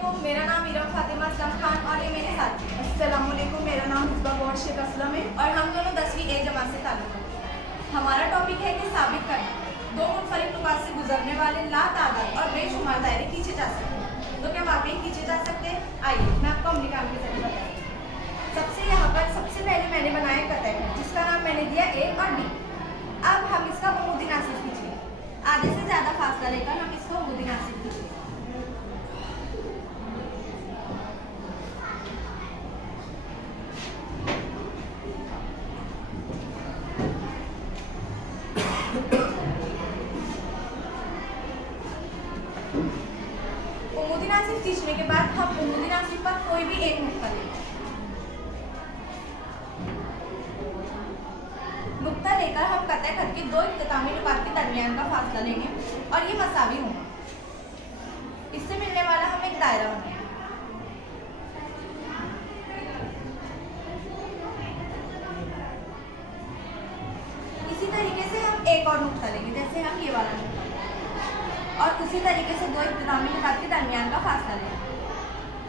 अस्सलामुअलैकुम, मेरा नाम इरम फातिमा असलम खान और ये मेरे साथी हैं। अस्सलामुअलैकुम, मेरा नाम हिब्बा गौर शेख असलम है और हम दोनों 10वीं ए जमात से ताल्लुक़ रखते हैं। हमारा टॉपिक है कि साबित करना दो मुनफरिद नुकात से गुजरने वाले लातादाद और बेशुमार दायरे खींचे जा सकते हैं। तो क्या वाकई खींचे जा सकते हैं? आइए मैं आपको अमली काम के जरिए बताऊँ। यहाँ पर सबसे पहले मैंने बनाया कतई है, जिसका नाम मैंने दिया ए और बी। अब हम इसका उमूदी नासिब खींचिए। आधे से ज़्यादा फासला लेकर हम इसको उमूदी नासिब खींचिए। उमूदी नासिब खींचने के बाद हम उमूदी नासिब पर कोई भी एक नुक्ता लेंगे। नुक्ता लेकर हम कतई खत के दो इख्तितामी नुकात के दरमियान का फासला लेंगे और ये मसावी होगा। इससे मिलने वाला हम एक दायरा बनाएंगे। इसी तरीके से हम एक और नुक्ता लेंगे, जैसे हम ये वाला नुक्ता, और उसी तरीके से दो इख्तितामी नुकात के दरमियान का फासला लेंगे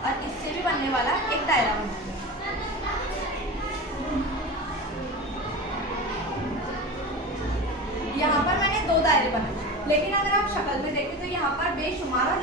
और इससे भी बनने वाला एक दायरा बनाएंगे। यहाँ पर मैंने दो दायरे बनाए, लेकिन अगर आप शक्ल में देखें तो यहाँ पर बेशुमार और